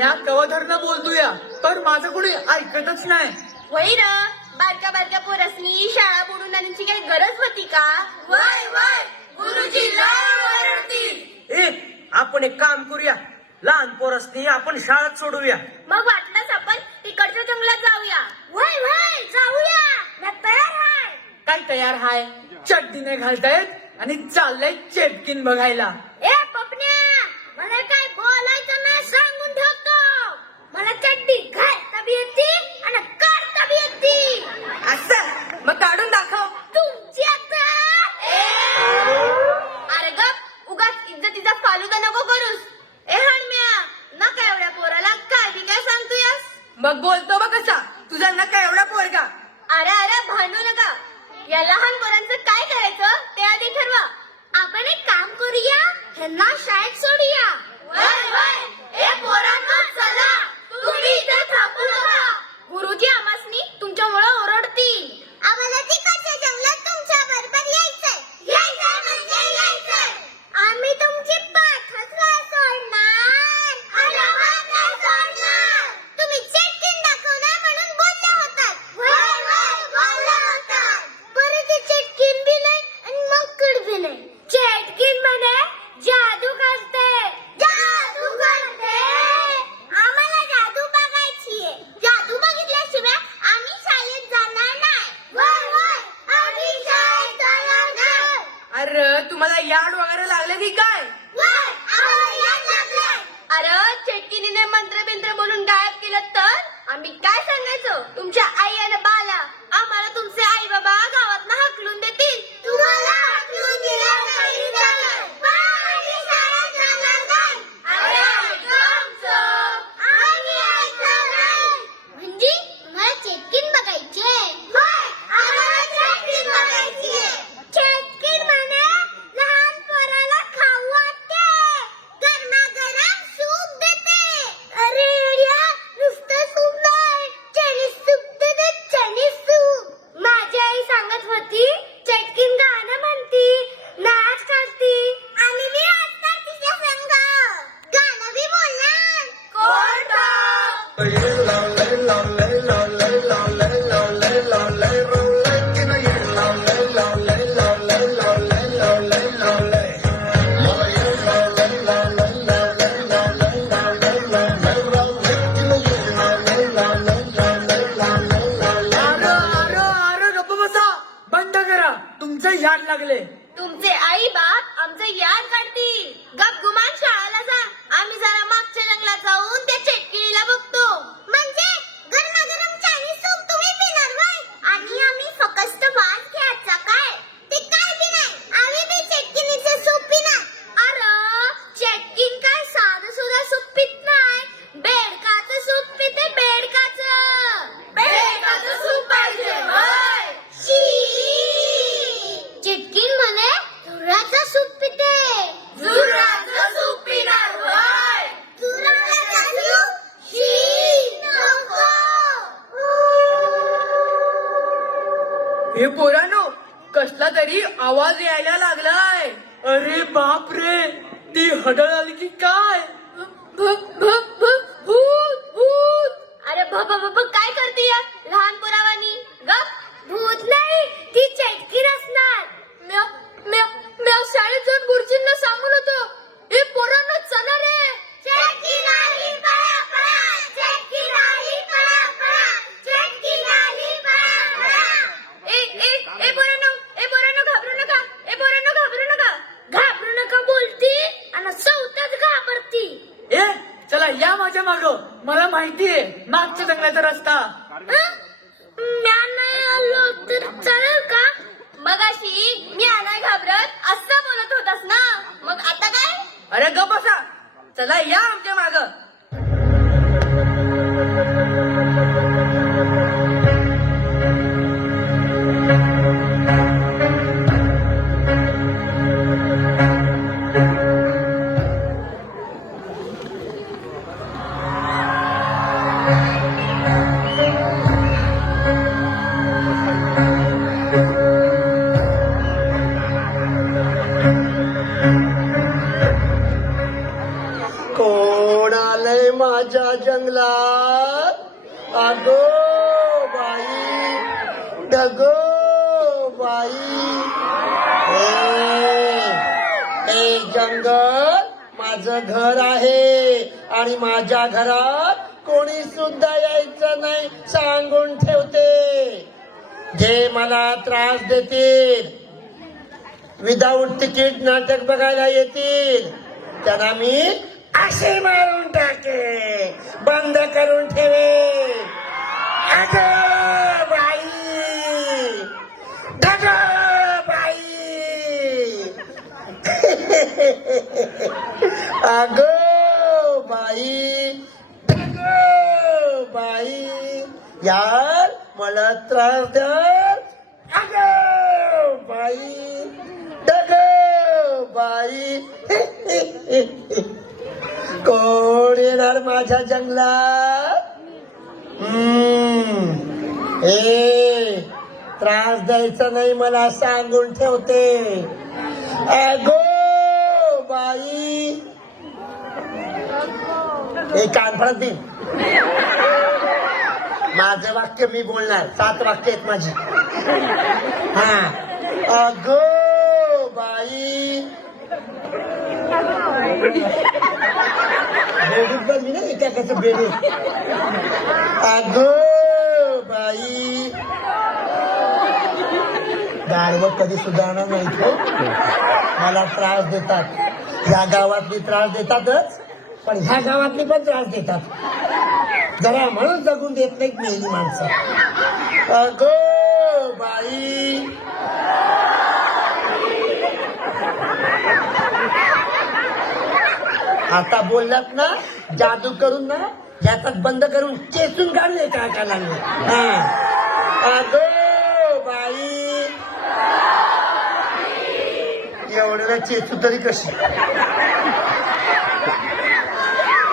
ह्या कवधरनं बोलतोया तर माझं कोणी ऐकतच नाही. वय ना बारक्या बारक्या पोरसनी शाळा बुडून आणण्याची काही गरज होती का? वय वय गुरुजी लय ओरडतील. ए आपण एक काम करूया, लहान पोरसनी आपण शाळेत सोडूया. मग वाटलंच आपण तिकडच्या जंगलात जाऊया. वय वय जाऊया. मी तयार आहे. काय तयार हाय? चड्डीने घालतायत आणि चाललंय चेटकीन बघायला. ए पपन्या मला काय बोलायचं नाही सांगून ठेवतो. मला चड्डी घालता बी येते आणि काढता बी येते. असं मग काढून दाखव. तुमची आता अरे गप उगाच इज्जतीचा फालुदा नको करूस. ए हणम्या नका एवढ्या पोराला काय बी काय सांगतोयस. मग बोलतो बघ कसा तुझा नका एवढा पोरगा. अरे अरे भांडू नका. या लहान पोरांचं काय करायचं ते आधी ठरवा. आपण एक काम करूया, ह्यांना शाळेत सोडूया. वय वय ए पोरांनो चला तुम्ही इथे थांबू नका. गुरुजी आम्हासनी तुमच्यामुळे ओरडतील. आम्हाला तिकडच्या जंगलात तुमच्या बरोबर यायचंय. यायचंय म्हणजे यायचंय. आम्ही तुमची पाठच नाही सोडणार. अजिबात नाही सोडणार. तुम्ही चेटकीन दाखवणार म्हणून बोलले होतात. वय वय बोलले होतात. बरं ते चेटकीन बी नाही आणि मक्कड बी नाही. चेटकीन म्हणे जादू करते. जादू करते. आम्हाला जादू बघायचीये. जादू बघितल्याशिवाय आम्ही शाळेत जाणार नाही. वय वय आम्ही शाळेत जाणार नाही. अरे तुम्हाला याड वगैरे लागले की काय? वय आम्हाला याद लागलंय. अरे चेटकीनीने मंत्र बिंत्र बोलून गायब केलं तर आम्ही काय सांगायचं? तुमच्या आई आणि बाला आम्हाला तुमचे आई बाबा गावातनं हाकलून देतील. तुम्हाला हाकलून दिलं तरी चालेल. पण आम्ही शाळेत जाणार नाही. अरे ऐका आमचं. आम्ही ऐकलं नाही. म्हणजे तुम्हाला चेटकीन बघायचीये? होय आम्हाला चेटकीन बघायचीये. चेटकीन म्हणे लहान पोराला खाऊ वाटते. गरमागरम सूप देते. अरे येड्या नुसतं सूप नाही चायनीज सूप देते. Chinese soup. माझी आई सांगत होती चेटकीन गाणं म्हणती, नाच करती आणि मी असणार तिच्या संग. गाणं बी बोलणार. कोण अरे अरे अरे गप्प बसा. बंद करा. तुमचं याड लागले. तुमचे आई बाप आमचं याद काढतील. गप गुमान शाळेला जा. आम्ही जरा मागच्या जंगलात जाऊन त्या चेटकिणीला बघतो. म्हणजे गरमागरम चायनीज सूप तुम्ही पिणार व्हय? आणि आम्ही फक्त वास घ्यायचा काय? ते काय बी नाही. आम्ही बी चेटकिणीचं सूप पिणार. अरे चेटकीन काय साधं सुद्धा सूप पित नाही. बेडकाचं सूप पिते. बेडकाचं सूप पाहिजे व्हय? चेटकीन म्हणे झुरळाचं सूप पिते. झुरळाचं सूप पिणार व्हय? झुरळाचं सूप? शी नको. हे पोरानो कसला तरी आवाज यायला लागलाय. अरे बाप रे ती हडळ आली की काय? भूत भूत. अरे काय करतीय लहान पुरावानी? गप. भूत नाही ती चेटकीन असणार. म्या शाळेत जाऊन गुरुजींना सांगून होतो. हे पोरांना चला रे. चेटकीन आली पळा पळा. चेटकीन आली पळा पळा. चेटकीन आली पळा पळा. ए पोरांनो घाबरू नका. ए पोरांनो घाबरू नका. घाबरू नका बोलती आणि स्वतःच घाबरती. ए चला या माझ्या माग. मला माहितीये मागच्या जंगलाचा रस्ता. म्या नाही आलो तर चालेल का? मगाशी मी नाही घाबरत असं बोलत होतास ना. मग आता काय? अरे गप बसा. चला या आमच्या माग. कोण आलं माझ्या जंगलात अगो बाई डगो बाई हे जंगल माझं घर आहे आणि माझ्या घरात कोणी सुद्धा यायचं नाही सांगून ठेवते. जे मला त्रास देतील, विदाऊट तिकीट नाटक बघायला येतील, त्यांना मी असे मारून टाके, बंद करून ठेवे. अगं बाई अगं बाई अगं बाई अगं बाई यार मला त्रास द्या. अगं बाई अगं बाई कोण येणार माझ्या जंगलात? त्रास द्यायचा नाही मला सांगून ठेवते. अगो बाई कानफळात दे. माझं वाक्य मी बोलणार, 7 वाक्य आहेत माझी. हा अगो बाई बेडूक बनली ना एका कसं बेडूक. अगो बाई गाडवं कधी सुधारणार नाही तो. मला त्रास देतात, ह्या गावातली त्रास देतातच, पण ह्या गावातली पण त्रास देतात. जरा म्हणून जगून देत नाहीत मेली माणसं. अगो बाई आता बोललात ना जादू करून ना याच्यात बंद करून चेचून काढले काय काला. अगो बाई एवढ्याला चेचू तरी कशी.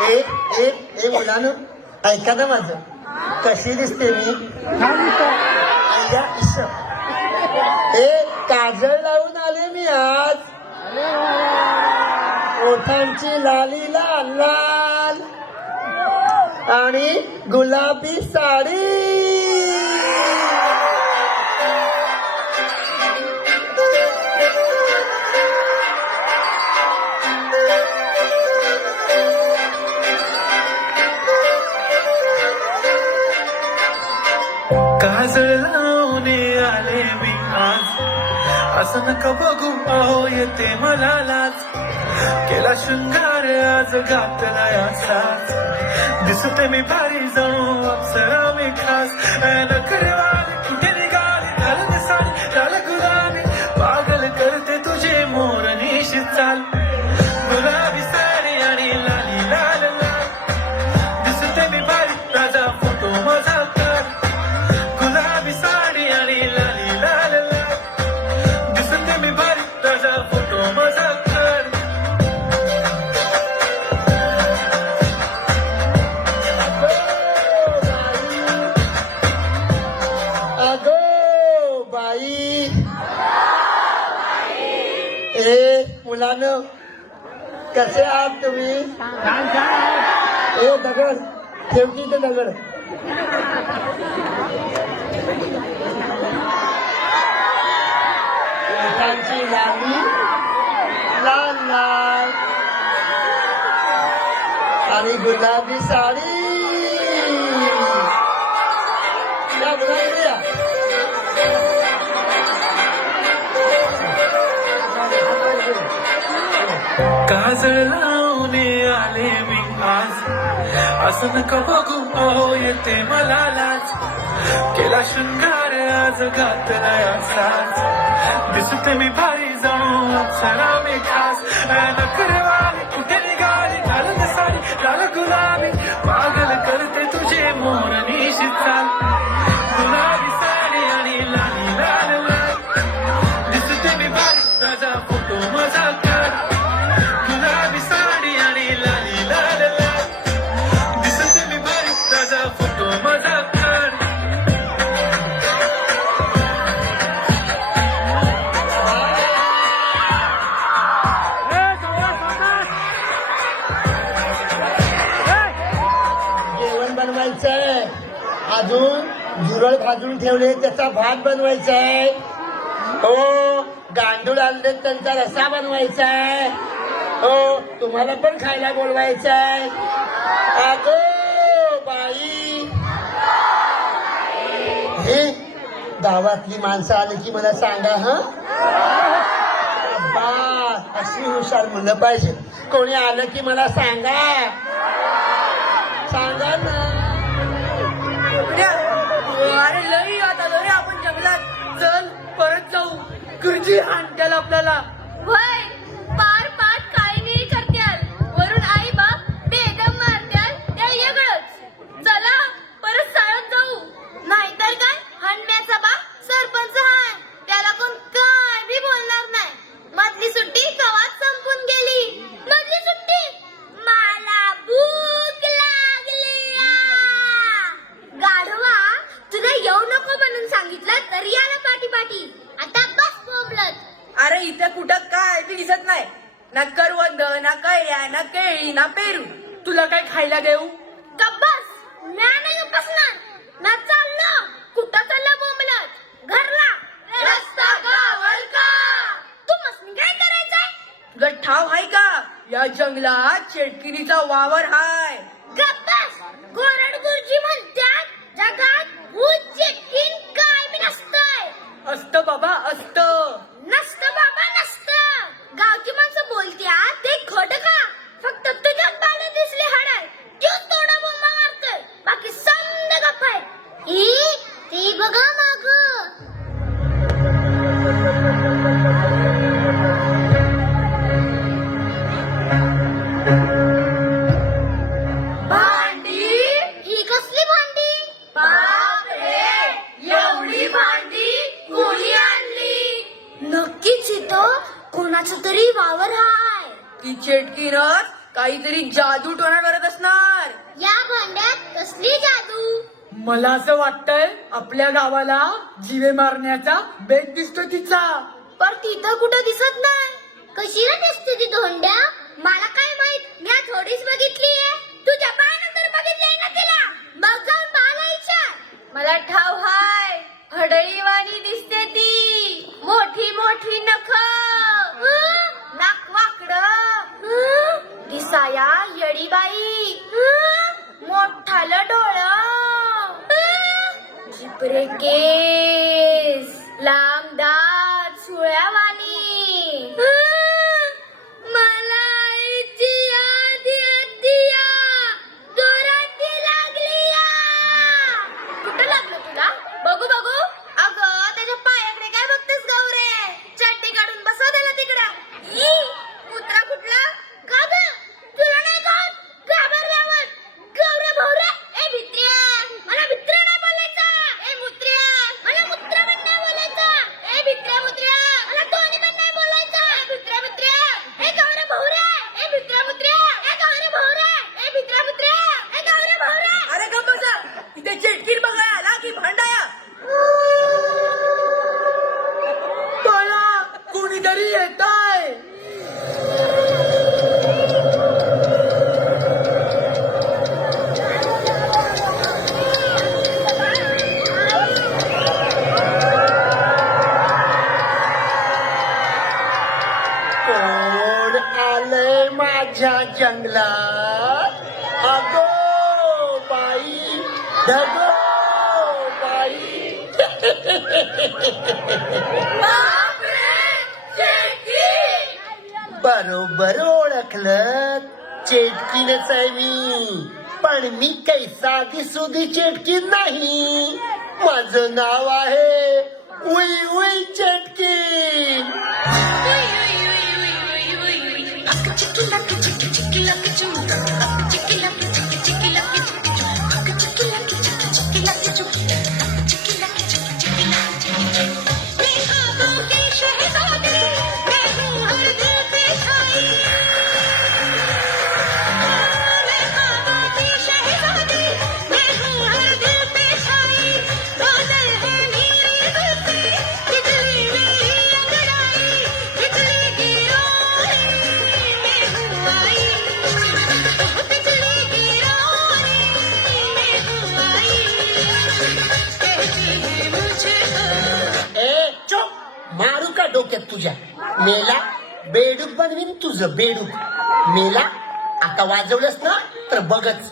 ए मुलानं ऐका ना माझं, कशी दिसते मी. काजळ लावून आले मी आज, ओठांची लाली लाल लाल आणि गुलाबी साडी. काजळ लावणे आले मी आज, असं नका बघू अहो येते मला लाज. केला शृंगार आज घातला असाच, दिसते मी भारी जणू अप्सरा मी खास. नखरेवाली कुठे निघाली घालून साडी लाल गुलाबी, पागल करते तुझे मोरनीशी चाल. गुलाबी साडी आणि लाली लाल लाल, दिसते मी भारी राजा फोटो माझा कर. गुलाबी साडी आणि लाली लाल लाल, दिसते मी भारी राजा फोटो माझा कर. अगो बाई मुलानं कसे आहात तुम्ही. दगड ठेवती ते दगड. ओठांची लाली लाल लाल आणि गुलाबी साडी. या मुलांकडे या. काजळ लावणे आले मी आज, असं नका बघू अहो येते मला लाज. केला शृंगार आज घातला असाच, दिसते मी भारी जणू अप्सरा मी खास. नखरेवाली कुठे निघाली घालून साडी लाल गुलाबी, पागल करते तुझे मोरनीशी चाल. गुलाबी साडी आणि लाली लाल लाल, दिसते मी भारी राजा फोटो माझा कर. गुलाबी साडी आणि लाली लाल लाल, दिसते मी भारी राजा फोटो माझा कर. अजून झुरळ भाजून ठेवले त्याचा भात बनवायचा आहे. हो, गांडूळ आणले त्यांचा रस्सा बनवायचा आहे. हो, तुम्हाला पण खायला बोलवायचं आहे. अगो बाई, हे गावातली माणसं आली की मला सांगा. अशी हुशार मुलं पाहिजे. कोणी आलं की मला सांगा. सांगा ना. अरे लई आता लई आपण जंगलात. चल परत जाऊ. गुरुजी आणत्याल आपल्याला. वय पार पाठ काय नाही करत्याल. वरून आई बाप बेदम मारत्याल. त्या वेगळंच. चला परत शाळेत जाऊ. नाहीतर काय हंड्याचा बाप सरपंच हाय. त्याला कोण काय बी बोलणार नाही. मधली सुट्टी कवाच संपून गेली. मधली सुट्टी मला भूक लागली. गाढवा तुला येऊ नको म्हणून सांगितलं तरी आला पाठी पाठी. आता बस बोंबलत. अरे इथे कुठं काय ते दिसत नाही. ना करवंद ना कैऱ्या ना केळी ना पेरू. तुला काय खायला देऊ? गब्बस म्या नाही उपसणार. ना चाललो. कुठं चाललं बोंबलत? घरला. रस्ता गावल का? तू मस्नी काय करायचंय? तुला ठाव हाय का? या जंगलात चेटकिनीचा वावर हाय. गब्बस गोरड गुरुजी म्हणतात जगात भूत चेटकीन काय बी नसतंय. असतं बाबा असतं. नसतं बाबा नसतं. गावची माणसं बोलत्यात ते खोटं का? फक्त तुझ्या पाण्यात दिसले हाडाय तोच थोडा बोंबा मारतोय. बाकी समज गप्प आहे. ती बघा माग. भांडी. ही कसली भांडी? बापरे, एवढी भांडी कोणी आणली? नक्कीच इथं कोणाचं तरी वावर हाय. ती चेटकीनच काहीतरी जादू टोना करत असणार. या भांड्यात कसली जादू? मला असं वाटतंय आपल्या गावाला जीवे मारण्याचा बेत दिसतोय तिचा. पण तिथं कुठं दिसत नाही. कशी ना दिसते ती धोंड्या? मला काय माहित. मी थोडीच बघितलीये. तुझ्या पायानंतर बघितलंय ना तिला. मग जाऊन पाहायला विचार. मला ठाव हाय. हडळीवाणी दिसते ती. मोठी मोठी नख. नाक वाकडं. दिसाया येडीबाई. मोठालं डोळं. झिपरे केस. लांब दात. सुळ्यावाणी. मला आईची याद येतीया. जोरात ती लागलीया. कुठं लागलं तुला? बघू बघू. अगं त्याच्या पायाकडे काय बघतेस गौरे? चड्डी काढून बसव त्याला तिकडं. ई कुत्रा कुठला? का ग? तुला नाही कळत? घाबरल्यावर. गौरे भौरे. ए भित्र्या, मला भित्र्या नाही बोलायचं. ए मुत्र्या, मला मुत्रा पण नाही बोलायचं. ए भित्र्या मुत्र्या, मला दोन्ही पण नाही बोलायचं. ए भित्र्या मुत्र्या, ए गौरे भौरे. ए भित्र्या मुत्र्या, ए गौरे भौरे. ए भित्र्या मुत्र्या, ए गौरे भौरे. अरे गप्प बसा. इथे चेटकीन बघायला आला की भांडाया. मला कोणीतरी येत आहे. कोण आलंय माझ्या जंगलात? अगो बाई, धगो बाई. बरोबर ओळखलं. चेटकीनच आहे मी. पण मी काही साधी सुधी चेटकीन नाही. माझं नाव आहे उई उई चेटकीन. डोक्यात तुझ्या. मेला बेडूक बनवीन तुझं बेडूक. मेला आता वाजवलंस ना तर बघच.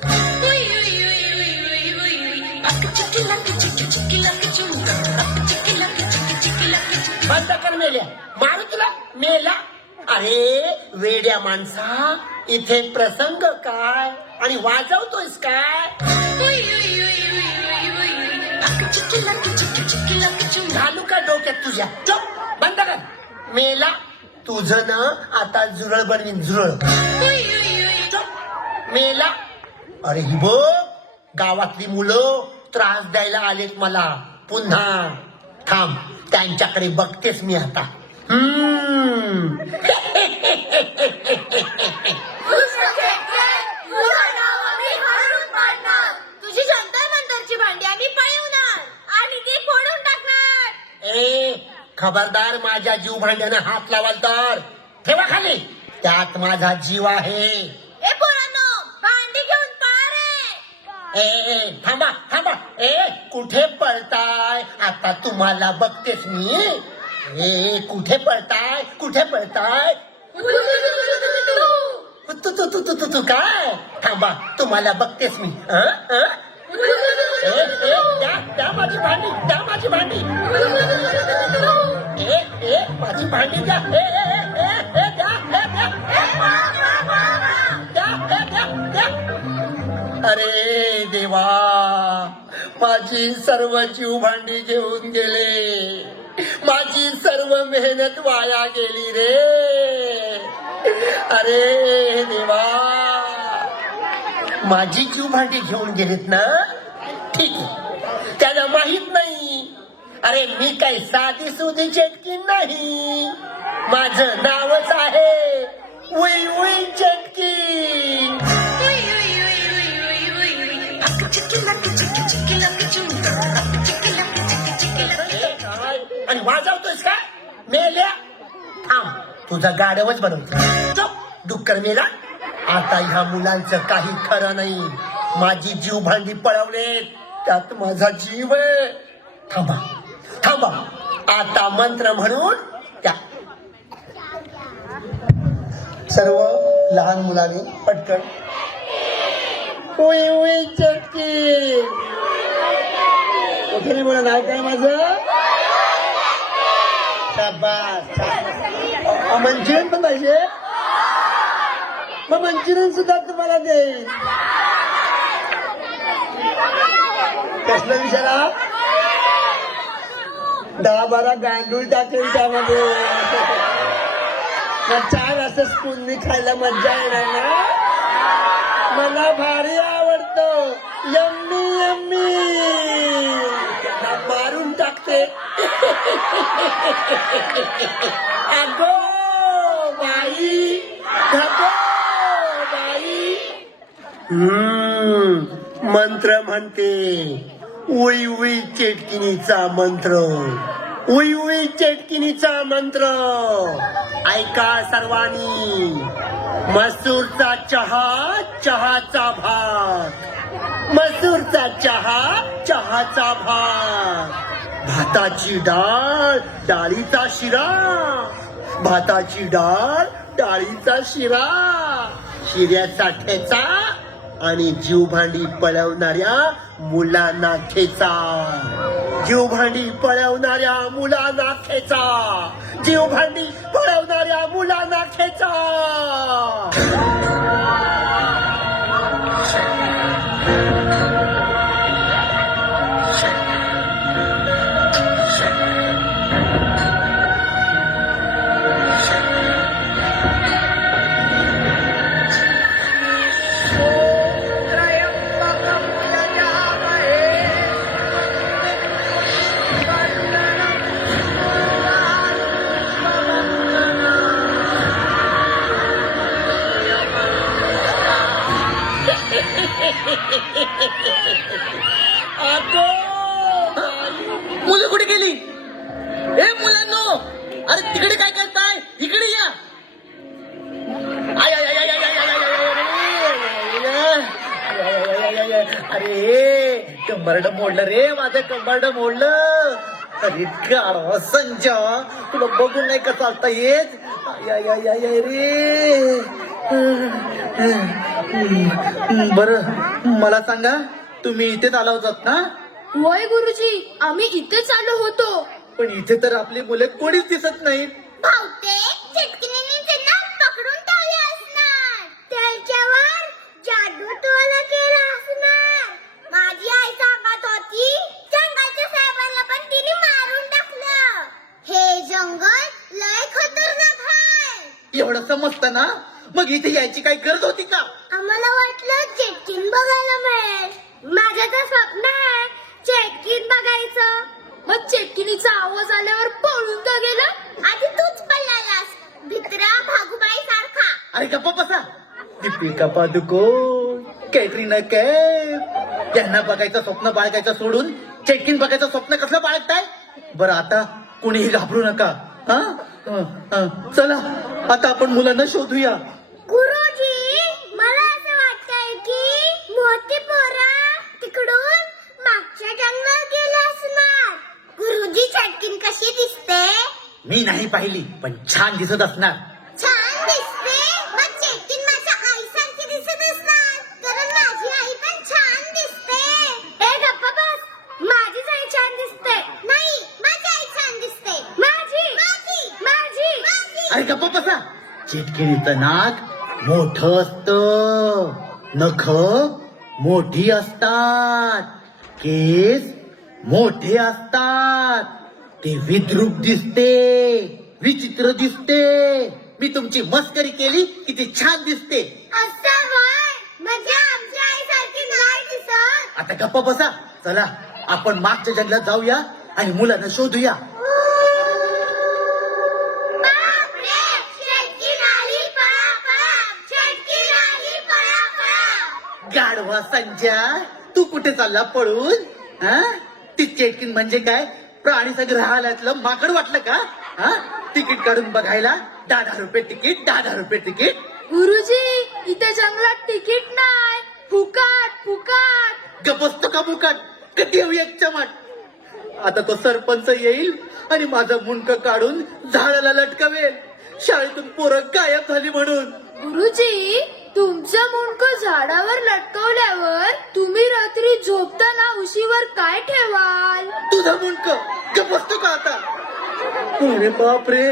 बंद कर मेल्या, मारू तुला मेला. अरे वेड्या माणसा, इथे प्रसंग काय आणि वाजवतोयस काय? घालू का डोक्यात तुझ्या? चुप, बंद कर मेला. तुझं ना आता झुरळ बनवीन झुरळ. चुप मेला. अरे ही बघ, गावातली मुलं त्रास द्यायला आलेत मला पुन्हा. थांब, त्यांच्याकडे बघतेस मी आता. तुझी जंतर मंतरची भांडी आम्ही पळवणार आणि ती फोडून टाकणार. ए खबरदार, माझ्या जीव भांड्यानं हात लावाल तर ठेवा खाली. त्यात माझा जीव आहे. ए पोरांनो, भांडी घेऊन पळा रे. ए थांबा थांबा. ए कुठे पळताय? आता तुम्हाला बघतेस मी. ए कुठे पळताय? कुठे पळताय? तू तू तू तू तू तू काय? थांबा, तुम्हाला बघतेस मी. त्या माझी भांडी, त्या माझी भांडी. माझी भांडी द्या. अरे देवा, माझी सर्व जीव भांडी घेऊन गेले. माझी सर्व मेहनत वाया गेली रे. अरे देवा, माझी जीव भांडी घेऊन गेलीत ना? ठीक आहे, त्याला माहित नाही. अरे मी काही साधी सुधी चेटकी नाही. माझं नावच आहे उई उई चेटकी. आणि वाजवतोयस का मेल्या? थांब, तुझा गाडवच बनवतो. चुप डुक्कर मेला. आता ह्या मुलांचं काही खरं नाही. माझी जीव भांडी पळवले, त्यात माझा जीव आहे. थांबा थांबा, आता मंत्र म्हणून त्या सर्व लहान मुलांनी पटकन उई उई चटकी. कुठे बोला नाव काय माझं? शाबास. मंचुरियन पण पाहिजे? मग मंचुरियन सुद्धा तुम्हाला देईल. कसलं विचारा? 10-12 गांडूळ टाकेल त्यामध्ये. मग छान असं स्पूननी खायला मज्जा येणार ना? मला भारी आवडतं. Yummy yummy. मारून टाकते. अगो बाई, अगो बाई. मंत्र म्हणते, उई उई चेटकिनीचा मंत्र. उई उई चेटकिनीचा मंत्र ऐका सर्वांनी. मसूरचा चहा, चहाचा भात. मसूरचा चहा, चहाचा भात. भाताची डाळ, डाळीचा शिरा. भाताची डाळ, डाळीचा शिरा. शिऱ्याचा ठेचा आणि जीवभांडी पळवणाऱ्या मुलांना खेचा. जीवभांडी पळवणाऱ्या मुलांना खेचा. जीवभांडी पळवणाऱ्या मुलांना खेचा. मुलं कुठे गेली? ए मुलांनो, अरे तिकडे काय करताय? इकडे या. अरे कंबरड मोडलं रे, माझं कंबरड मोडलं. अरे गाढवा संजय, तुला बघून नाही का चालता येत? या या या या रे. बरं मला सांगा, तुम्ही इथेच आला होतात ना? होय गुरुजी, आम्ही इथेच आलो होतो. पण इथे तर आपली मुले कोणीच दिसत नाहीत. बहुतेक चिटकिनीने त्यांना पकडून ठेवले असणार. त्यांच्यावर जादू टोना केला असणार. माझी आई सांगत होती, जंगलच्या साहेबांना पण तिने मारून टाकलं. हे जंगल लय खतरनाक आहे. एवढं समजतं ना, मग इथे यायची काही गरज होती का? आम्हाला वाटलं चेटकीन बघायला मिळेल. माझं तर स्वप्न आहे चेटकीन बघायचं. मग चेटकिनीचा आवाज आल्यावर पळून का गेला? आधी तूच पळालास, भित्रा भागुबाई सारखा. अरे गप्पा बसा. दीपिका पादुकोण, कॅटरीना कैफ यांना बघायचं स्वप्न बाळगायचं सोडून चेटकीन बघायचं स्वप्न कसलं बाळगताय? बरं आता कुणीही घाबरू नका. हा चला आता आपण मुलांना शोधूया. गुरुजी, मला असं वाटतंय की मोठी पोरं तिकडून मागच्या जंगलात गेले असणार. गुरुजी, चटकीन कशी दिसते? मी नाही पाहिली, पण छान दिसत असणार. छान दिसते. मग चटकीन माझ्या आईसारखी दिसत असणार, कारण माझी आई पण छान दिसते. ए गप्पा बस, माझीच आई छान दिसते. नाही, माझी आई छान दिसते. माझी माझी माझी माझी. अरे गप्पा बसा. चेटकिनीचं नाक मोठं असतं, नख मोठी असतात, केस मोठे असतात, ते विद्रूप दिसते, विचित्र दिसते. मी तुमची मस्करी केली की ती छान दिसते. असं होय? म्हणजे आमच्या आईसारखी नाही दिसत. आता गप्पा बसा. चला आपण मागच्या जंगलात जाऊया आणि मुलांना शोधूया. बापरे, चटकीन आली, पळा पळा. चटकीन आली, पळा पळा. गाढवा संजय, तू कुठे चालला पळून? हा? ती चेटकीन म्हणजे काय, प्राणी संग्रहालयातलं माकड वाटलं का? हा? तिकीट काढून बघायला 10,000 रुपये तिकीट, 10,000 रुपये तिकीट. गुरुजी, इथे जंगलात तिकीट नाही, फुकाट फुकाट. गपसतो का मुकाट? कधी येऊ एक चमाट. आता तो सरपंच येईल आणि माझं मुंडकं काढून झाडाला लटकवेल, शाळेतून पोरं गायब झाली म्हणून. गुरुजी, तुमचं मुंडकं झाडावर लटकवल्यावर तुम्ही रात्री झोपताना उशीवर काय ठेवाल? तुझं मुंडकं गपसतो का आता? अरे बापरे,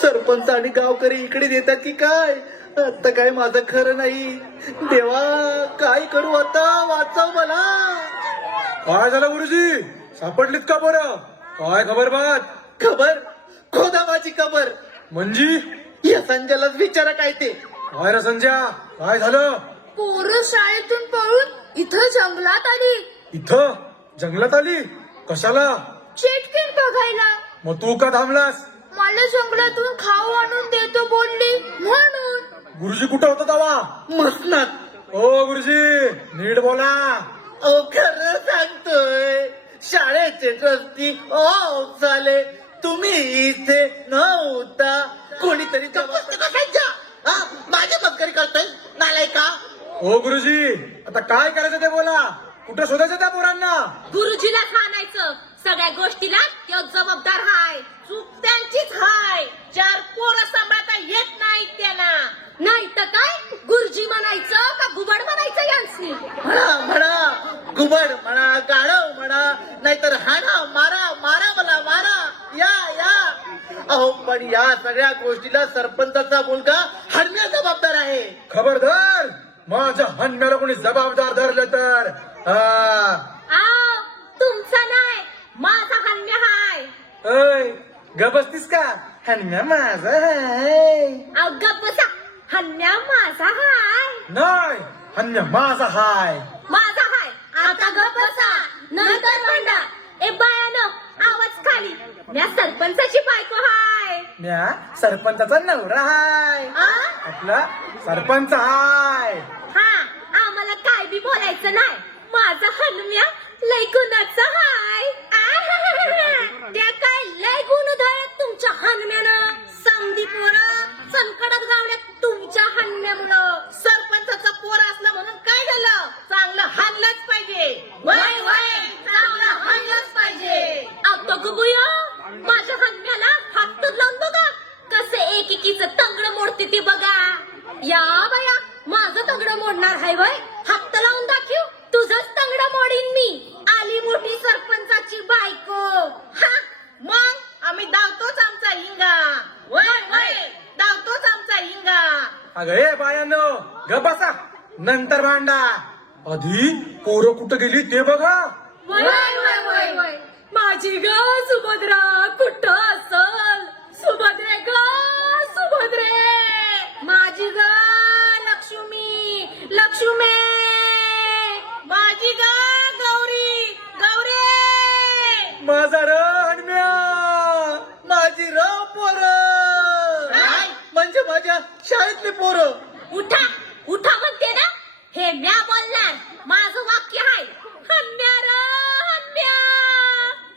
सरपंच आणि गावकरी इकडे देतात की काय? आता काय माझं खरं नाही. देवा, काय करू आता? वाचव मला. काय झालं गुरुजी, सापडलीत का बरं? काय खबर बात? खबर खोदा माझी खबर. म्हणजे या संजयलाच विचारा काय ते. काय रे संजय, काय झालं? पोरं शाळेतून पळून इथं जंगलात आली. इथं जंगलात आली? कशाला? चेटकीन बघायला. मग तू का थांबलास? मला जंगलातून खाऊ आणून देतो बोलली म्हणून. गुरुजी कुठं होता तवा? मसनात. ओ गुरुजी, नीट बोला. अहो खरं सांगतोय, शाळेचे ट्रस्टी ऑफ झाले, तुम्ही इथे नव्हता. कोणीतरी माझी मस्करी करतोय नालाय का? ओ गुरुजी, आता काय करायचं ते बोला. कुठं शोधायचं त्या पोरांना? गुरुजीला खाणायचं. सगळ्या गोष्टीला तो जबाबदार हाय. चूक त्यांचीच हाय. 4 पोरं सांभाळता येत नाही त्यांना. नाही तर काय, गुरुजी म्हणायचं का गुबड म्हणायचं यांनी? म्हणा घुबड म्हणा, गाढव म्हणा, नाहीतर हाणा, मारा मारा, मला मारा, या या. अहो पण या सगळ्या गोष्टीला सरपंचाचा मुलगा हरण्या जबाबदार आहे. खबरदार, माझ्या हन्म्याला कोणी जबाबदार धरलं तर तुमचा नाही, माझा हन्म्या हाय. गबसतीस का? हन्म्या माझा आहे. गप्प बसा. हन्म्या माझा हाय. नाही, हन्म्या माझा हाय. माझा हाय. आता गप्प बसा, नंतर भांडा. ए बायानो, आवाज खाली. म्या सरपंचाची बायको हाय. म्या सरपंचाचा नवरा हाय. आपला सरपंच हाय. हा, आम्हाला काय बी बोलायचं नाही. माझा हनुम्या लय गुणाचा हाय. त्या काय लय गुण धरत तुमच्या हनुम्यानं. समधी पोरं संकटात गावल्यात तुमच्या हनुम्यामुळं. सरपंचाचा पोर असला म्हणून काय झालं? चांगलं हाणलंच पाहिजे. वय वय, चांगलं हाणलंच पाहिजे. आता गुबुई माझं तंगड मोडणार हाय वय? हप्ता लावून दाखव, तुझंच तंगड मोडीन मी. आली मोठी सरपंचाची बायको. हा मग आम्ही धावतोच आमचा हिंगा. वय वय धावतोच आमचा हिंगा. अगं ए बायानो ग बसा, नंतर भांडा. आधी पोरं कुठं गेली ते बघा. वय वय वय वय माझी ग सुभद्रा कुठं असल? सुभद्रे ग सुभद्रे, माझी ग लक्ष्मी लक्ष्मी, माझी ग गौरी गौरी. माझा रणम्या, माझी र पोरं, म्हणजे माझ्या शाळेतली पोरं. उठा उठा म्हणते ना, हे म्या बोलणार. माझं वाक्य आहे हन्म्या र हन्म्या.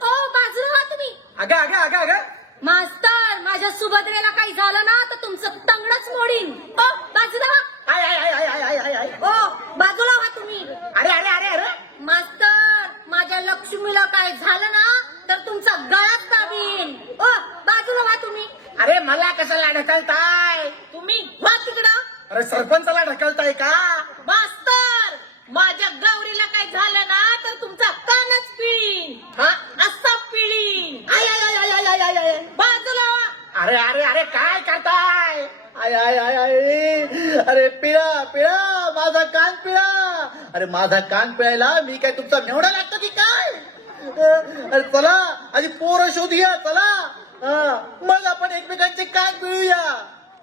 ओ बाजूला व्हा तुम्ही. अगं अगं अगं अगं मास्तर, माझ्या सुभद्रेला काही झालं ना तर तुमचं तंगडच मोडीन. ओ बाजूला व्हा. आय आय आय आय आय आय आय. ओ बाजूला व्हा तुम्ही. अरे अरे अरे अरे मास्तर, माझ्या लक्ष्मीला काय झालं ना तर तुमचा गळाच दाबीन. ओ बाजूला व्हा तुम्ही. अरे मला कशाला ढकलताय? तुम्ही व्हा तिकडं. अरे सरपंचाला ढकलताय का? मास्तर, माझ्या गौरीला काय झालं ना तर तुमचा कानच पिळीन. हा असा पिळीन. आय आय आय आय आय आय आय आय. बाजूला व्हा. अरे अरे अरे काय करताय? आय आय आय आय. अरे पिळा पिळा, माझा कान पिळा. अरे माझा कान पिळायला मी काय तुमचा मेवढा लागतो की काय? अरे चला आधी पोरं शोधूया चला. मग आपण एकमेकांचे कान पिळूया.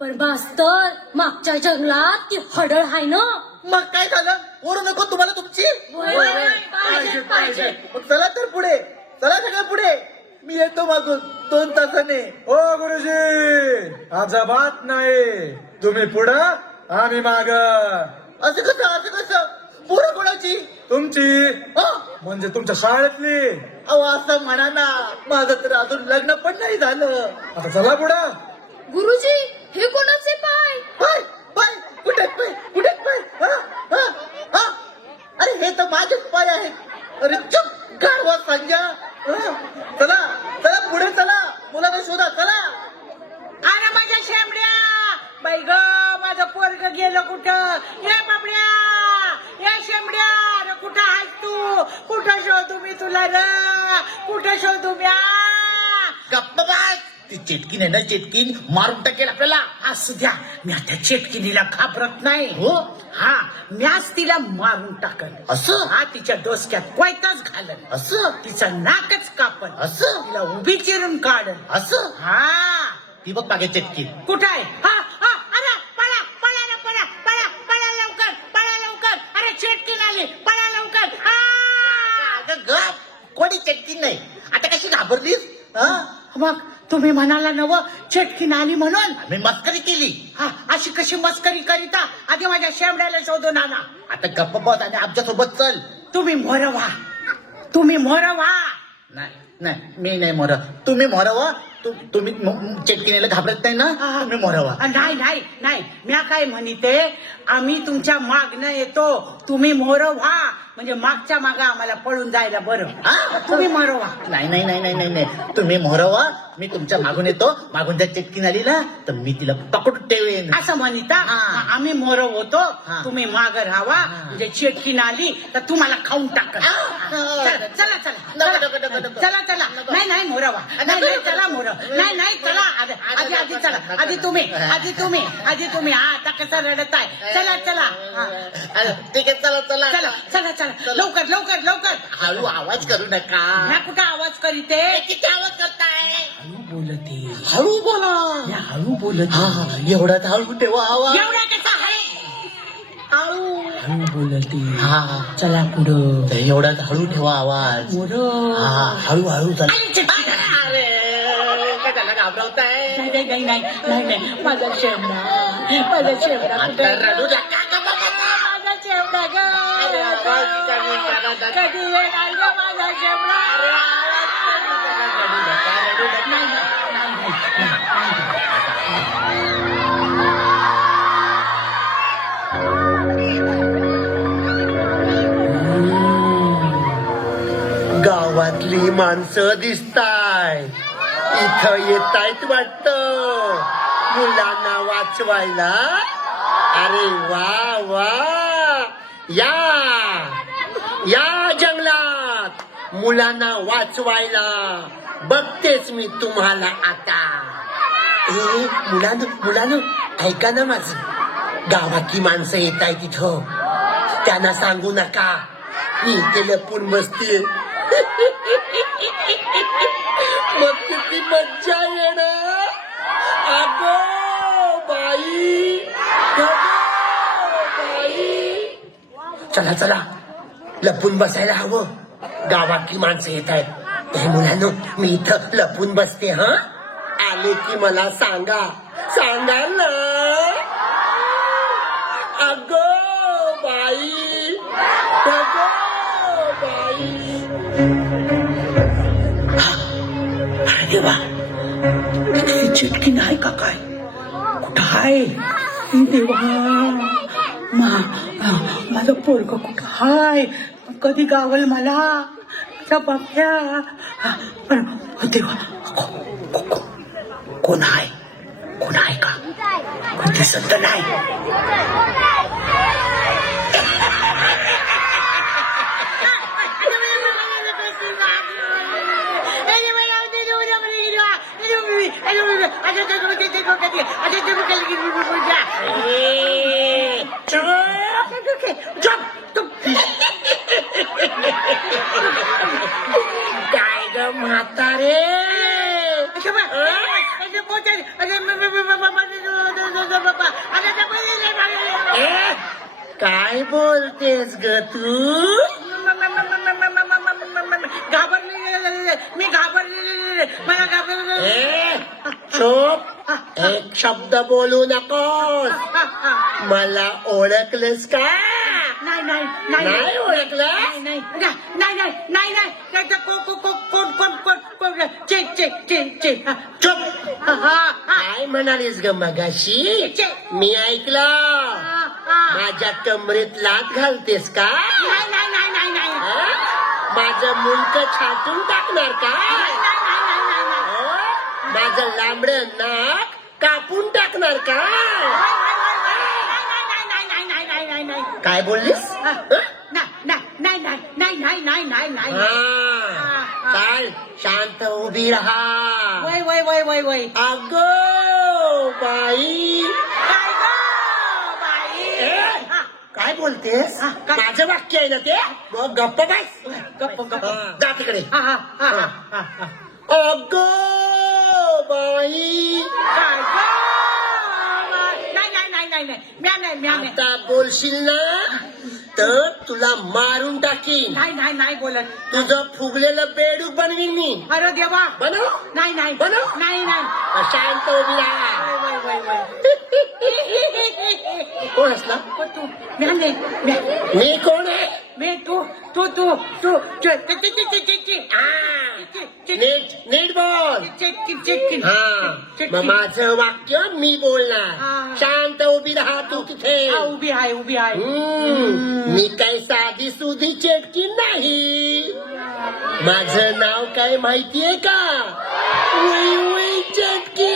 पण मास्तर, मागच्या जंगलात ती हडळ आहे ना. मग काय झालं? पोरं नको तुम्हाला तुमची? पाहिजे पाहिजे. मग चला तर पुढे, चला सगळं पुढे. मी येतो मागून 2 तासाने. ओ गुरुजी, अजाबात नाही. तुम्ही पुढं आम्ही माग. असं कसं पोरं कोणाची? तुमची हं? म्हणजे तुमच्या शाळेतली. अहो असं म्हणा ना, माझं तर अजून लग्न पण नाही झालं. आता चला पुढं. गुरुजी, हे कोणाचे पाय? पाय पाय कुठे पाय कुठे पाय? अरे हे तर माझेच पाय आहेत. अरे चुप गाढवा संजय. चला चला पुढे चला, मुलांना शोधा चला. अरे माझ्या शेंबड्या, बाई ग माझं पोरग गेलं कुठं? या बाबड्या, या शेंबड्या, अरे कुठं आहेस तू? कुठं शोधू मी तुला र? कुठं शोधू म्या? गप्प बाय. ती चेटकीन आहे ना, चेटकीन मारून टाकेल आपल्याला. असू द्या, मी आता चेटकिनीला घाबरत नाही. हो हा, म्याच तिला मारून टाकल. असं हा, तिच्या डोसक्यात कोयताच घालन. असं तिचं नाकच कापन. असं तिला उभी चिरून काढन. असं हा, ती बघ मागे चेटकीन. कुठं आहे? हा हा, अरे पळा पळा ना, पळा पळा पळा लवकर, पळा लवकर. अरे चेटकीन आली, पळा लवकर. हा, अगं गप, कोणी चेटकीन नाही. आता कशी घाबरलीस? मग तुम्ही म्हणाला नव चेटकीन आली म्हणून? मी मस्करी केली. हा, अशी कशी मस्करी करीता? आधी माझ्या शेंबड्याला शोधून आणा. आता गप्प बस आणि आमच्या सोबत चल. तुम्ही मोर व्हा, तुम्ही मोर व्हा. नाही नाही, मी नाही मोर. तुम्ही मोरवा. तुम्ही चेटकीनेला घाबरत नाही ना? तुम्ही मोरवा. नाही नाही नाही, म्या काय म्हणते, आम्ही तुमच्या मागणं येतो, तुम्ही मोर व्हा. म्हणजे मागच्या मागं आम्हाला पळून जायला बरं. तुम्ही मोर व्हा. नाही नाही नाही नाही नाही नाही, तुम्ही मोरवा. मी तुमच्या मागून येतो. मागून जर चेटकीन आली ना तर मी तिला पकडून ठेवेन. असं म्हणता? हा. आम्ही मोर होतो, हा. तुम्ही माग राहावा. म्हणजे चेटकीन आली तर तुम्हाला खाऊन टाकल. चला चला चला चला चला. नाही नाही मोर व्हा. नाही नाही चला मोर. नाही नाही चला, आधी आधी चला. आधी तुम्ही हा, आता कसं रडत आहे? चला चला. हा. ठीक आहे चला चला चला चला चला, लवकर लवकर लवकर. हळू आवाज करू नका. ह्या कुठं आवाज करीते? किती आवाज करताय? हळू बोलते. हळू बोला. ह्या हळू बोलते. हा एवढाच हळू ठेवा आवाज. एवढा कसा हळू? हळू बोलते. हा चला पुढं. एवढाच हळू ठेवा आवाज. मोर. हा हळू हळू चला. अरे कशाला घाबरवताय? नाही नाही नाही नाही नाही, माझा शेवडा, माझा शेवडा कुठे? आता रडू नका का बाबा? माझा शेवडा ग. अरे आवाज कमी करा. कधी येणार ग माझा शेवडा? नाही, नाही, नाही, नाही. गावातली माणसं दिसताय, इथं येतायत वाटत मुलांना वाचवायला. अरे वा मुलांना वाचवायला बघतेच मी तुम्हाला आता. मुलांनो ऐका ना माझं. गावातली माणसं येत आहे तिथं, त्यांना सांगू नका मी इथे लपून बसते. मग किती मज्जा येणार. अगो बाई, चला लपून बसायला हवं. गावातली माणसं येत आहेत. हे मुलांनो मी इथं लपून बसते. हा आले की मला सांगाल ना. अगो बाई, अगो बाई. अरे देवा, ती चिटकी नाही का काय? कुठं आहे देवा? माझं पोरग कुठं हाय? कधी गावल मला माझा बाप्या? पण देवा, कोण आहे का? कोण दिसत नाही. काय ग म्हातारे, काय बोलतेस ग तू? मी घाबरले, मला घाबरले. चोप, एक शब्द बोलू नकोस. मला ओळखलंस का? नाही ओळखलं. चुप. काय म्हणालीस ग मगाशी? मी ऐकलं. माझ्या कमरेत लात घालतेस का? माझं मुंडक छाटून टाकणार का? माझं लांबडं नाक कापून टाकणार का? काय बोललीस? चाल, शांत उभी राहा. वय अगो बाई, काय बोलतेस? माझं वाक्य आहे ना ते. मग गप्प बस. जा तिकडे. अगो बाई, आता बोलशील ना तर तुला मारून टाकीन. नाही बोलत. तुझं फुगलेलं बेडूक बनवीन मी. अरे देवा, बनव. नाही बनव. नाही. शांत उभी राहा. कोण असला? तू मी कोण आहे? मी तू नीट बोल. हा, मग माझं वाक्य मी बोलणार. शांत उभी राहा तू तिथे. उभी आहे. मी काही साधी सुधी चेटकी नाही. माझं नाव काय माहितीये का? उई चेटकी.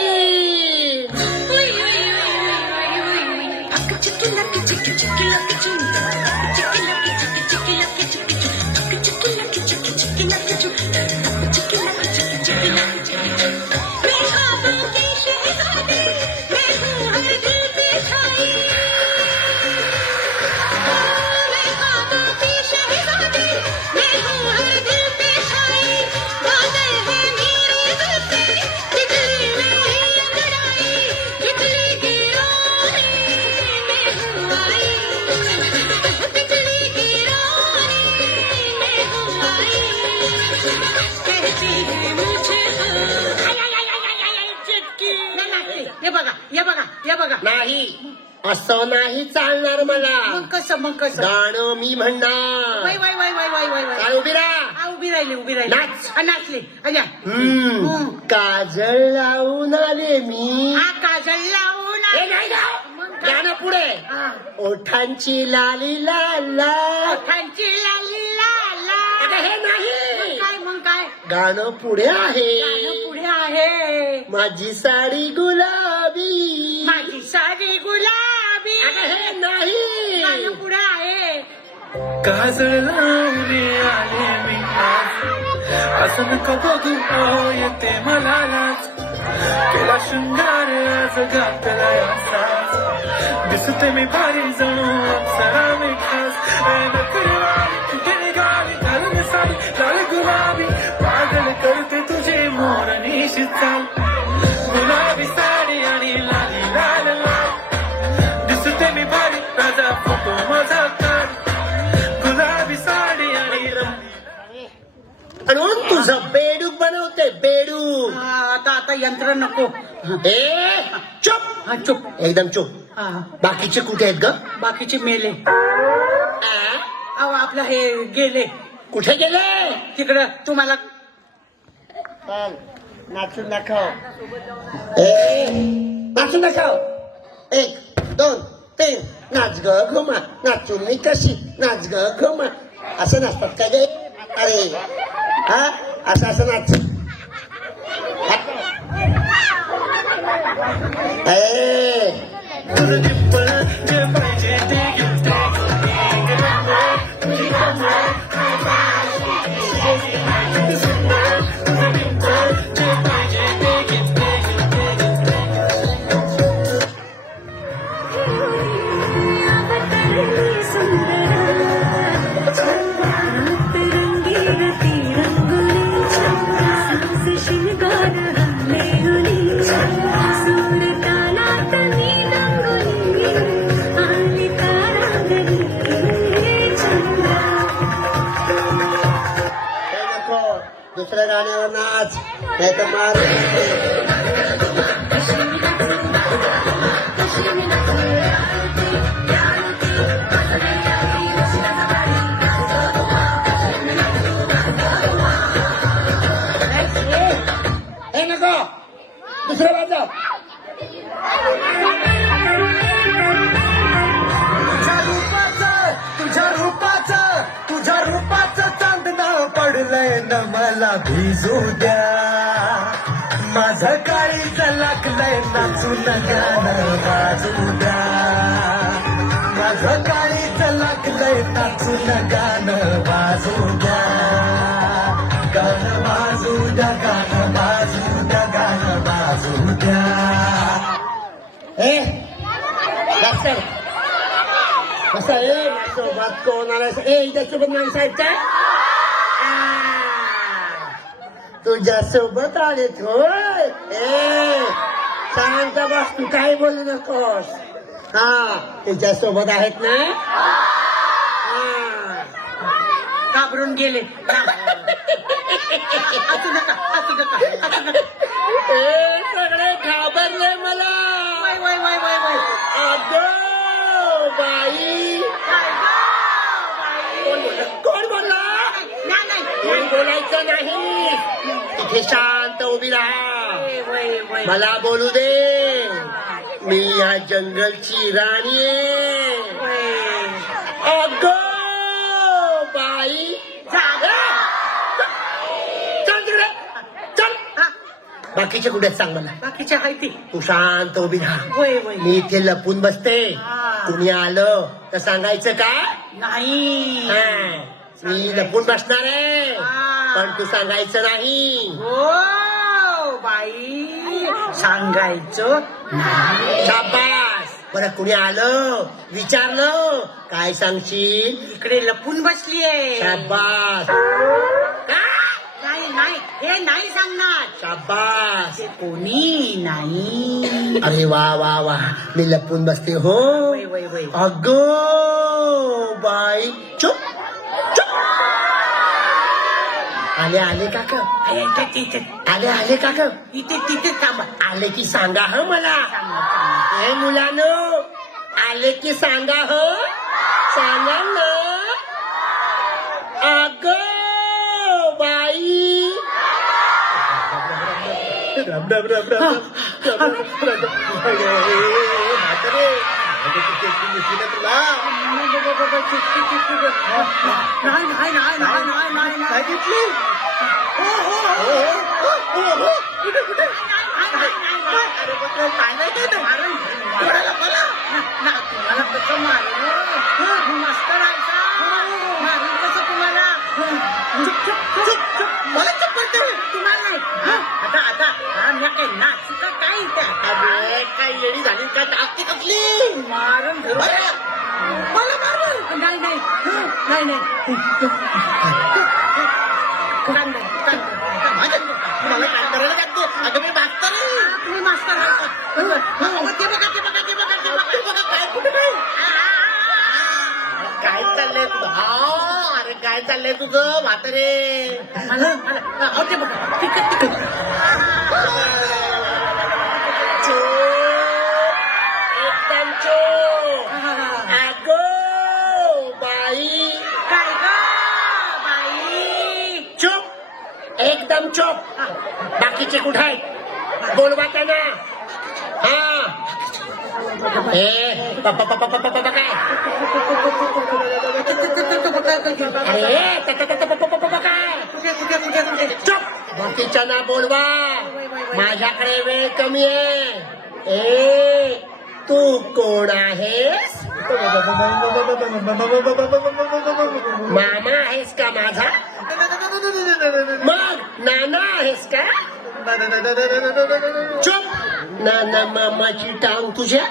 हे बघा. नाही, असं नाही चालणार मला. मग कसं गाणं मी म्हणणार. वय. काय उभी राहा. उभी राहिली. नाच. नाचली. अजा. काजळ लावून आले मी. काजल लावून. हे नाही गाणं पुढे. ओठांची लाली लाला. ओठांची लाली लाला. हे नाही. काय गाणं पुढे आहे. पुढे आहे. माझी साडी गुलाबी. माझी साडी गुलाबी. हे नाही. पुढे आहे. काजळ लावणे आले मी आज. असं नका बघू अहो येते मला लाज केला शृंगार आज घातला असा दिसते मी भारी जणू अप्सरा मी खास नकरवारी कुठे निघाली घालून साडी लाल गुलाबी पागल करते तुझे मोरनीशी चाल गुलाबी साडी आणि लाली लाल लाल दिसते मी भारी राजा फोटो माझा काढ गुलाबी साडी आणि म्हणून तुझं बेडूक बनवते बेडूक. आता यंत्र नको. ए चुप. हा चुप. एकदम चुप. हा बाकीचे कुठे आहेत ग? बाकीचे मेले. आ? अहो आपलं हे गेले कुठे गेले? तिकडं तुम्हाला नाचून दाखव. ए नाचून दाखव. 1 2 3 नाच ग घुमा नाचून मी कशी नाच ग घुमा. असं नाचतात काय गे? अरे हा असं असं नाच. ए जे पाहिजे ते दुसऱ्या गाण्यावर नाच नाही तर मार. हे नको दुसरं वाजव. तुझ्या रूपाचं चांदणं पडलंय न मला भिजू द्या. माझं काळीच लागलंय नाचून गाणं वाजू द्या. माझं काळीच लागलंय नाचून गाणं वाजू द्या. गाणं वाजू द्या गाणं वाजू द्या गाणं वाजू द्या. ए डॉक्टर कसं ए सोबत कोण आला? ए इथ्यासोबत माणसं आहेत का? तुझ्या सोबत आलेत होय. ए शांत बस तू काही बोलू नकोस. हा तुझ्या सोबत आहेत ना? घाबरून गेले. असू नका असू नका असू नका. ए सगळे घाबरले मला. वय वय वय वय वय. अगं बाई कोण बोलला? कोण बोलायचं नाही. इथे शांत उभी राहा. मला बोलू दे. मी या जंगलची राणी आहे. अगं बाई चल तिकडे चल. बाकीचे कुठे आहेत सांग मला. बाकीच्या आहे ते. तू शांत उभी राहा. वय वय. मी इथे लपून बसते. तुम्ही आलं तर सांगायचं का? नाही. हा, मी लपून बसणार आहे पण तू सांगायचं नाही. हो बाई सांगायचं नाही. शाबास. बरं कुणी आलं विचारलं काय सांगशील? इकडे लपून बसलीये. शाबास. नाही नाही हे नाही सांगणार. शाबास. कोणी नाही. अरे वा वा वा मी लपून बसते हो. वय वय वय. अगं बाई चुप चुप. आले आले काका. आले आले काका. इथे तिथे थांबा. आले की सांगा ह मला. हे मुलांनो आले की सांगा ह. सांगा ना. अगं बाई. राम राम राम राम तुला नाही नाही नाही नाही नाही नाही काय घेतली? कुठे कुठे काय नाही काय ते? तुम्हाला कसं मारून मस्त राहायचा. मारून कसं तुम्हाला. चुप चुप चुप चुप. काय ताकदी कसली मारून धरू बरं. मला मारून नाही नाही नाही नाही कान नाही, कान नाही. माझ्या- मला काय करायला लागते अगं मी मागतो रे. तुम्ही मास्तर आहात. अहो, ते बघा ते बघा ते बघा ते बघा ते बघा काय कुठे काय चाललंय तुझं अरे काय चाललंय तुझं म्हातारे मला मला अहो, ते बघा तिकट तिकट एकदम चोप अगो बाई काय ग बाई चुप एकदम चुप बाकीचे कुठे आहेत बोलवा त्यांना हा ए काय काय चुप बाकीच्या ना बोलवा माझ्याकडे वेळ कमी आहे ए तू कोण आहेस मामा आहेस का माझा मग नाना आहेस का चुप नाना मामाची टांग तुझ्या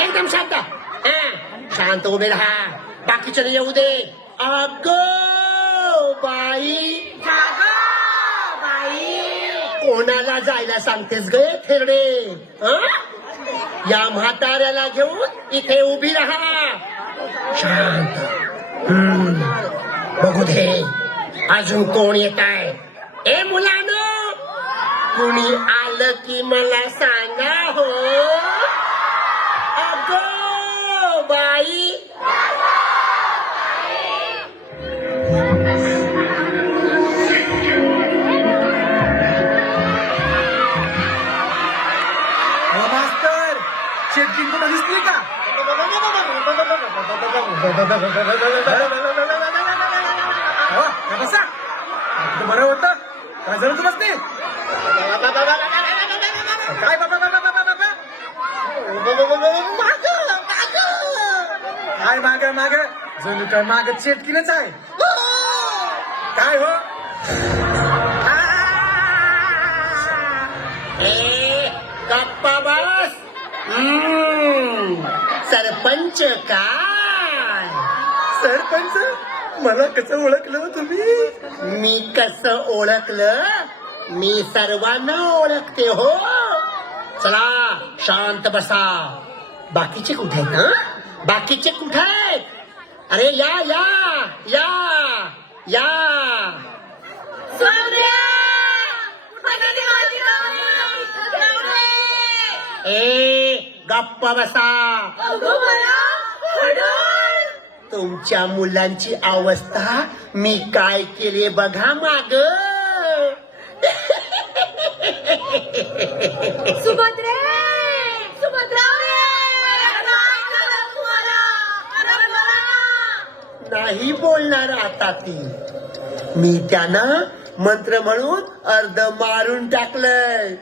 एकदम शांत हा शांत उभे राहा बाकीच्या येऊ दे अगो बाई कोणाला जायला सांगतेस गे थेरडे या म्हाताऱ्याला घेऊन इथे उभी राहा शांत बघू दे अजून कोण येत आहे ए मुलांनो कुणी आलं की मला सांगा हो अगो बाई मास्तर शेतकी कुठं दिसली का हो, हे बसा आपलं बरं होतं काय झालं तू बसते काय बाबा काय माग जणू काय माग शेतकीनच आहे काय हो ए गप्पा बस सरपंच काय सरपंच मला कसं ओळखलं हो तुम्ही मी कसं ओळखलं मी सर्वांना ओळखते हो चला शांत बसा बाकीचे कुठे आहेत हं? बाकीचे कुठे आहेत अरे या या या या ए गप्पा बसा तुमच्या मुलांची अवस्था मी काय केली बघा माग सुभद्रे नाही बोलणार आता ती मी त्यांना मंत्र म्हणून अर्ध मारून टाकलंय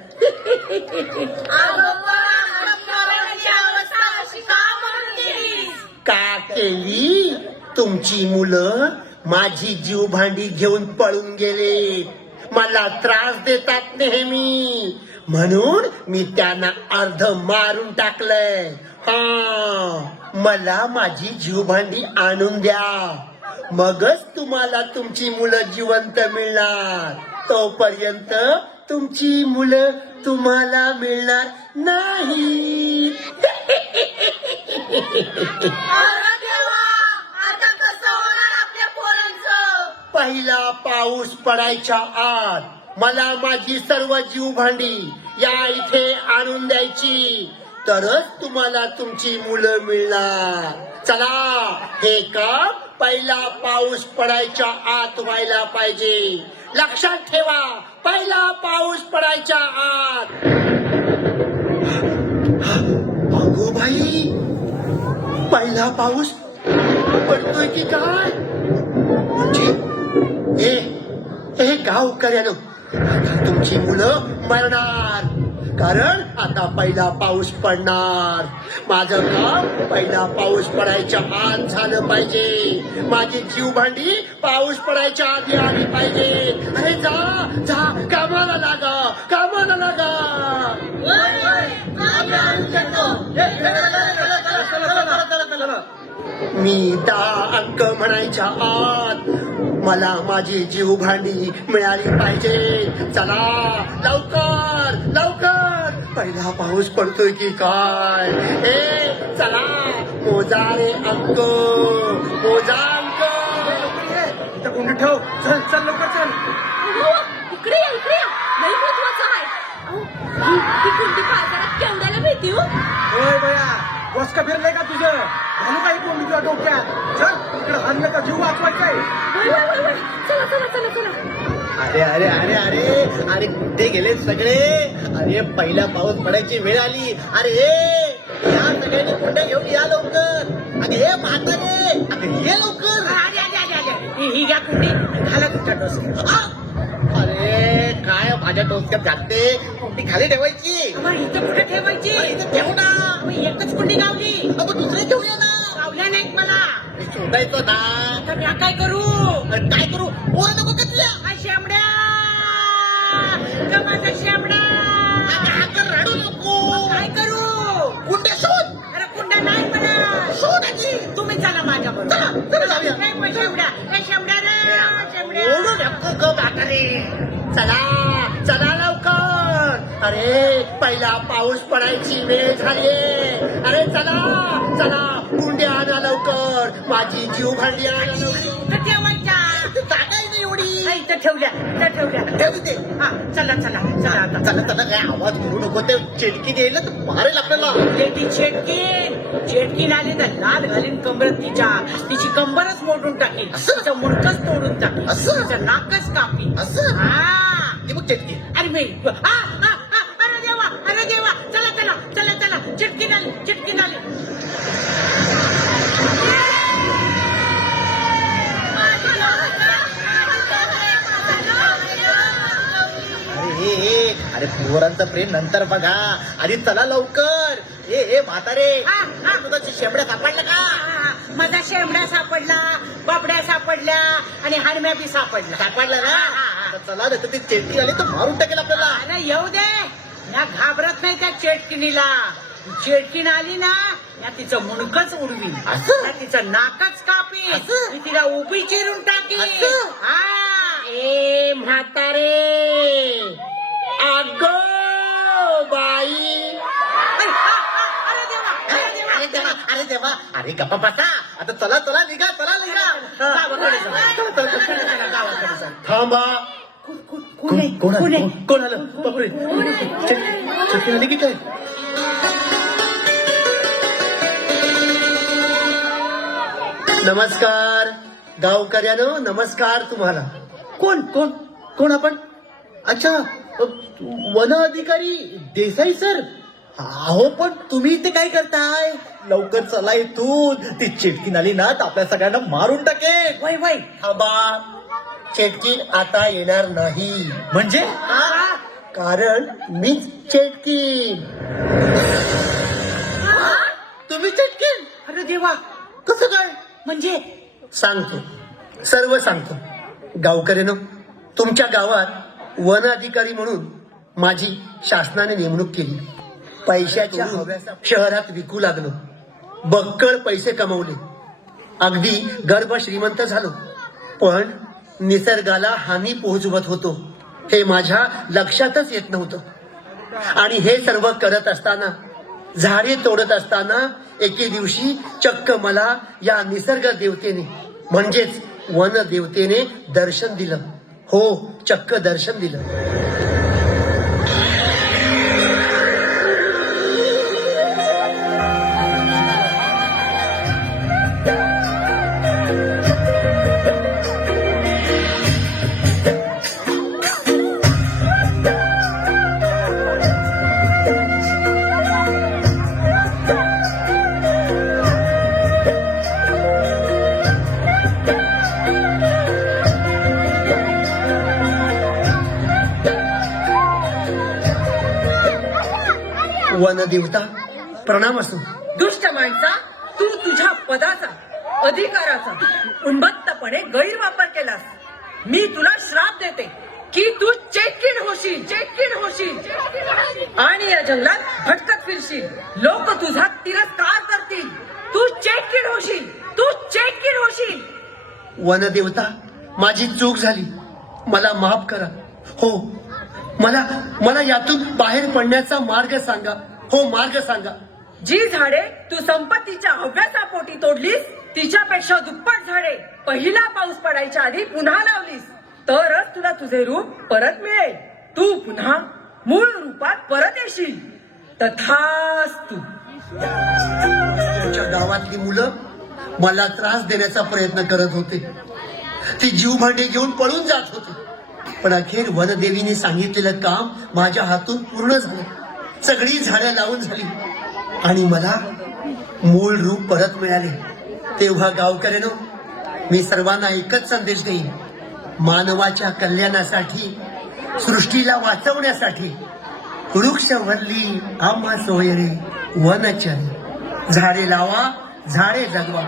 का केली तुमची मुलं माझी जीव भांडी घेऊन पळून गेले मला त्रास देतात नेहमी म्हणून मी त्यांना अर्ध मारून टाकलंय हा मला माझी जीव भांडी आणून द्या मगच तुम्हाला तुमची मुलं जिवंत मिळणार तोपर्यंत तुमची मुलं तुम्हाला मिळणार नाही पहिला पाऊस पडायच्या आत मला माझी सर्व जीव भांडी या इथे आणून द्यायची तरच तुम्हाला तुमची मुलं मिळणार चला हे काम पहिला पाऊस पडायच्या आत व्हायला पाहिजे लक्षात ठेवा पहिला पाऊस पडायच्या आत अगो भाई पहिला पाऊस पडतोय की काय म्हणजे हे गावकऱ्यानं आता तुमची मुलं मरणार कारण आता पहिला पाऊस पडणार माझं काम पहिला पाऊस पडायच्या आत झालं पाहिजे माझी जीव भांडी पाऊस पडायच्या आधी आली पाहिजे अरे जा जा कामाला लागा मी 10 अंक म्हणायच्या आत मला माझी जीव भांडी मिळाली पाहिजे. चला लवकर लवकर, पहिला पाऊस पडतोय की काय? चला मोजा रे अंक, मोजा अंक. इथं कोंडी ठेव. चल चल लवकर चल. इकडे या, इकडे या. लई महत्वाचं आहे. अहो, ही कुंडी बाजारात केवढ्याला भेटी हो? ओय बया, वस्का फिरलंय का तुझं? घालू काही कोंडी तुझ्या डोक्यात. चल इकडे हाणलं का जीव वाचवायचाय. वय, वय, वय, वय. चला चला चला चला. अरे अरे अरे अरे अरे कुठे गेले सगळे? अरे पहिला पाऊस पडायची वेळ आली. अरे या सगळ्यांनी कुंड्या घेऊन या लवकर. अगे हे म्हातारे, अगे ये लवकर. आले आले आले आले. ही घ्या कुंडी, घाला तुमच्या डोसक्यात. अरे काय माझ्या डोक्यात घालते? कुंडी खाली ठेवायची. मग इथं कुठे ठेवायची? इथं ठेवू ना. मग एकच कुंडी गावली. अगं दुसरे ठेवूया ना. गावल्या नाहीत मला. मी शोधायचं ना. आता मी काय करू? काय करू? पोरं नको का तुझ्या? आ, शेंबड्या का माझा शेंबडा? अगं रडू नको. काय करू? कुंड्या शोध. अरे कुंड्या नाही मला. शोधायची. तुम्ही चला माझ्या चला, चला जाऊया. शेंबड्या शेंबड्या रे शेंबड्या. ओढू नको ग म्हातारे. चला चला लवकर. अरे पहिला पाऊस पडायची वेळ झालीये. अरे चला चला, कुंड्या आणा लवकर, माझी जीव भांडी आणा लवकर. इथं ठेवायच्या. जागाही नाही एवढी. हा, इथं ठेवल्या इथं ठेवल्या. ठेवू दे. हा चला चला चला आता. चला चला, काय आवाज करू नको. ते चिटकी द्यायला तर मारेल आपल्याला. ती चेटकीन आली तर लाल घालीन कमरत तिच्या. तिची कंबरच मोडून टाकीन. असं? तिचं मुडकच तोडून टाकीन. असं? तिचं नाकच कापीन. असं? हा. ते बघ चिटकी. अरे मी अरे देवा अरे देवा. चला चला चला चला. चिटकीन आली. अरे पोरांचं प्रेम नंतर बघा. आधी चला लवकर. ए म्हातारे, हा. तुझा शेंबड्या सापडला का? माझा शेंबड्या सापडला, बाबड्या सापडल्या आणि हाडम्या बी सापडल्या. सापडला ना? हा. आता चला, नाही तर ती चिटकी आली तर मारून टाकेल आपल्याला. अरे येऊ दे. या घाबरत नाही त्या चेटकिनीला. चेटकीन आली ना, या तिचं मुंडकच उडवीन. असं? या तिचं नाकच कापीन. असं? मी तिला उभी चिरून टाकीन. असं? हा. ए म्हातारे, अगो बाई. अरे देवा अरे देवा, अरे देवा. अरे गप्पा बसा. आता चला निघा. गावाकडे जा. चला, गावाकडे जा. थांबा. कोण आहे? कोण आहे? कोण आलं? बापरे, चिटकी आली की काय? नमस्कार गावकऱ्यानो, नमस्कार तुम्हाला. कोण आपण? अच्छा, वन अधिकारी देसाई सर. अहो पण तुम्ही इथे काय करताय? लवकर चला इथून. ती चिटकी आली ना तर आपल्या सगळ्यांना मारून टाकेल. वय थांबा, चेटकीन आता येणार नाही. म्हणजे कारण मीच चेटकीन. तुम्ही चिटकीन? अरे देवा. कसं काय? म्हणजे सांगतो, सर्व सांगतो. गावकऱ्यानो, तुमच्या गावात वन अधिकारी म्हणून माझी शासनाने नेमणूक केली. पैशाच्या हव्यासा शहरात विकू लागलो. बक्कळ पैसे कमवले. अगदी गर्भ श्रीमंत झालो. पण निसर्गाला हानी पोहोचवत होतो हे माझ्या लक्षातच येत नव्हतं. आणि हे सर्व करत असताना, झाडे तोडत असताना एके दिवशी चक्क मला या निसर्ग देवतेने म्हणजेच वन देवतेने दर्शन दिलं. हो, चक्क दर्शन दिलं. वनदेवता प्रणाम असो. दुष्ट माणसा, तू तुझ्या पदाचा, अधिकाराचा उन्मत्तपणे गैरवापर केलास. मी तुला श्राप देते की तू चेटकीण होशील आणि या जंगलात भटकत फिरशील. लोक तुझा तिरस्कार करतील. तू चेटकीण होशील. वनदेवता, माझी चूक झाली, मला माफ करा. हो, मला यातून बाहेर पडण्याचा मार्ग सांगा. हो, मार्ग सांगा. जी झाडे तू संपत्तीच्या हव्यासापोटी तोडलीस, तिच्यापेक्षा दुप्पट झाडे पहिला पाऊस पडायच्या आधी पुन्हा लावलीस, तरच तुला तुझे रूप परत मिळेल. तू पुन्हा मूळ रूपात परत येशील. तथास्तु. तुमच्या गावातली मुलं मला त्रास देण्याचा प्रयत्न करत होते. ती जीव भांडे घेऊन पळून जात होती. पण अखेर वनदेवीने सांगितलेलं काम माझ्या हातून पूर्ण झालं. सगळी झाडं लावून झाली आणि मला मूळ रूप परत मिळाले. तेव्हा गावकऱ्यांनो, मी सर्वांना एकच संदेश देईन. मानवाच्या कल्याणासाठी, सृष्टीला वाचवण्यासाठी वृक्षवल्ली आम्हा सोयरे वनचरी. झाडे लावा, झाडे जगवा.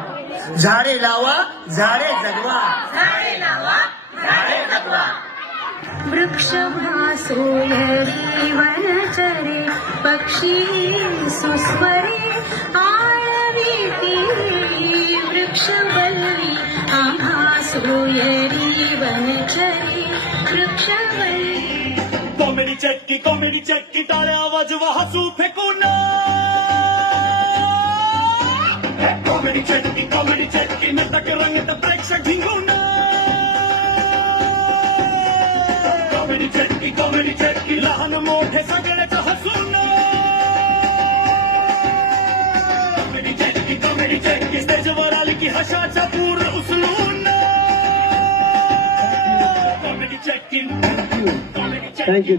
झाडे लावा, झाडे जगवा. वृक्ष भासोयरी वनचरे पक्षी सुस्वरे आळवीती वृक्षवल्ली आम्हा सोयरी वनचरे वृक्षवल्ली. कॉमेडी चटकी टाळ्या वाजवा हसू फेकून. कॉमेडी चटकी नाटक रंगत प्रेक्षक भिंगून. कॉमेडी चटकी लहान मोठे सगळ्याचं हसून. कॉमेडी चटकी स्टेजवर आली की हशाचा पूर उचलून. कॉमेडी चटकी. थँक्यू.